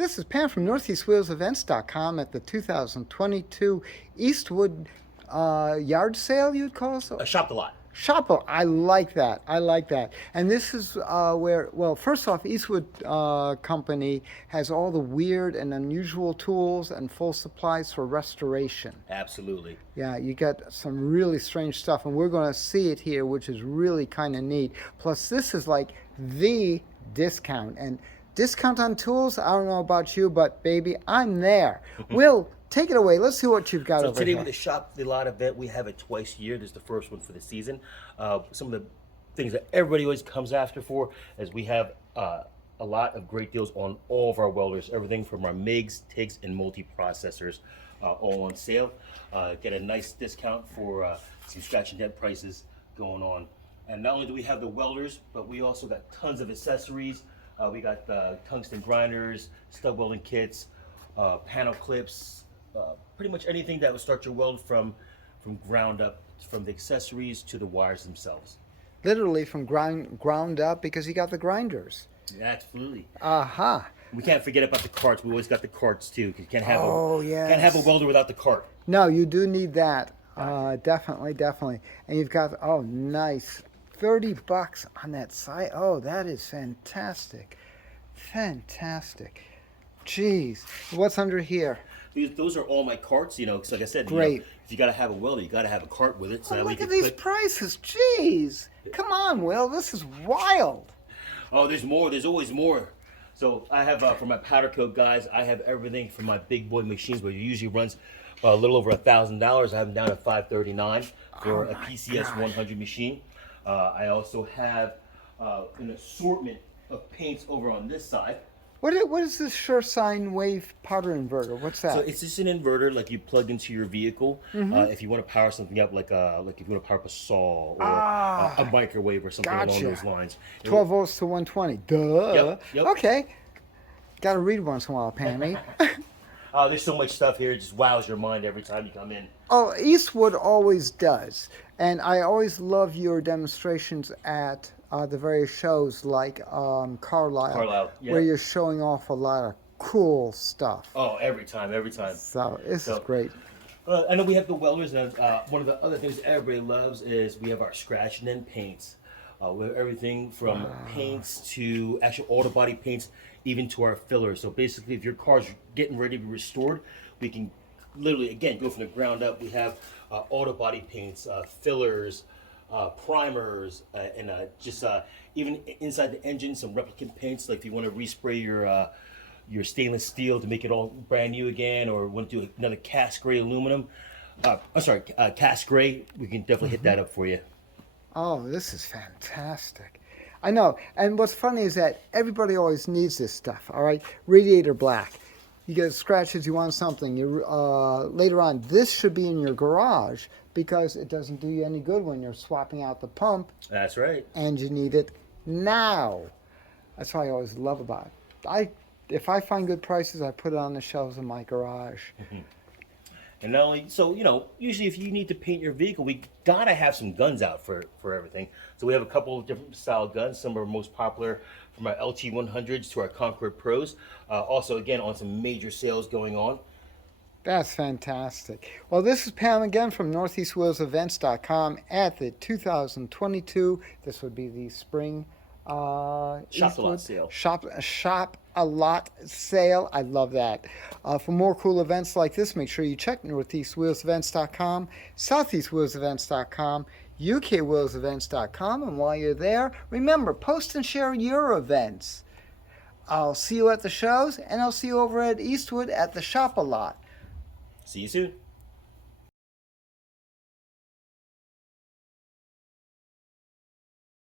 This is Pam from NortheastWheelsEvents.com at the 2022 Eastwood yard sale, you'd call it? Shop the lot. Shop. I like that. I like that. And this is well, first off, Eastwood Company has all the weird and unusual tools and full supplies for restoration. Absolutely. Yeah, you got some really strange stuff, and we're going to see it here, which is really kind of neat. Plus, this is like the discount. And discount on tools, I don't know about you, but baby, I'm there. Will, take it away. Let's see what you've got So over today here. with the Shop the Lot event, we have it twice a year. This is the first one for the season. Some of the things that everybody always comes after for is we have a lot of great deals on all of our welders. Everything from our MIGs, TIGs, and multi-processors all on sale. Get a nice discount for some scratch and dent prices going on. And not only do we have the welders, but we also got tons of accessories. We got tungsten grinders, stud welding kits, panel clips, pretty much anything that would start your weld from ground up, from the accessories to the wires themselves. Literally from ground up, because you got the grinders. Yeah, absolutely. Aha. We can't forget about the carts. We always got the carts too. 'Cause you can't have can't have a yes. welder without the cart. No, you do need that. Definitely, definitely. And you've got, oh, nice. $30 on that site. Oh, that is fantastic. Fantastic. Jeez. What's under here? Those are all my carts. You know, 'cause like I said, Great. you know, if you got to have a welder, you got to have a cart with it. So Oh, that we look can at these put. prices. Jeez. Come on, Will. This is wild. Oh, there's more. There's always more. So I have for my powder coat guys, I have everything from my big boy machines, where it usually runs a little over $1,000. I have them down at $539 for a PCS gosh. 100 machine. I also have an assortment of paints over on this side. What is this sure sine wave powder inverter? What's that? So it's just an inverter like you plug into your vehicle. If you want to power something up, like if you want to power up a saw or a microwave or something along gotcha. those lines. 12 volts to 120. Duh. Yep. Okay. Got to read once in a while, Pammy. There's so much stuff here; it just wows your mind every time you come in. Oh, Eastwood always does. And I always love your demonstrations at the various shows like Carlisle, yeah. where you're showing off a lot of cool stuff. Oh, every time. So this is great. I know we have the welders, and one of the other things everybody loves is we have our scratch and dent paints. We have everything from paints to actual auto body paints, even to our fillers. So basically, if your car's getting ready to be restored, we can literally, again, go from the ground up. We have auto body paints, fillers, primers, and just even inside the engine, some replicant paints. Like if you want to respray your stainless steel to make it all brand new again, or want to do another cast gray aluminum. Cast gray. We can definitely hit that up for you. Oh, this is fantastic. I know. And what's funny is that everybody always needs this stuff, all right? Radiator black. You get scratches, you want something. Later on, this should be in your garage because it doesn't do you any good when you're swapping out the pump. That's right. And you need it now. That's what I always love about it. If I find good prices, I put it on the shelves in my garage. And not only, so, you know, usually if you need to paint your vehicle, we gotta have some guns out for everything. So we have a couple of different style guns. Some are most popular, from our LT 100s to our Concord Pros. Also, again, on some major sales going on. That's fantastic. Well, this is Pam again from NortheastWheelsEvents.com at the 2022. This would be the spring Shop a lot sale. Shop a lot sale. I love that. For more cool events like this, make sure you check NortheastWheelsEvents.com, SoutheastWheelsEvents.com, UKWheelsEvents.com, and while you're there, remember, post and share your events. I'll see you at the shows, and I'll see you over at Eastwood at the Shop a Lot. See you soon.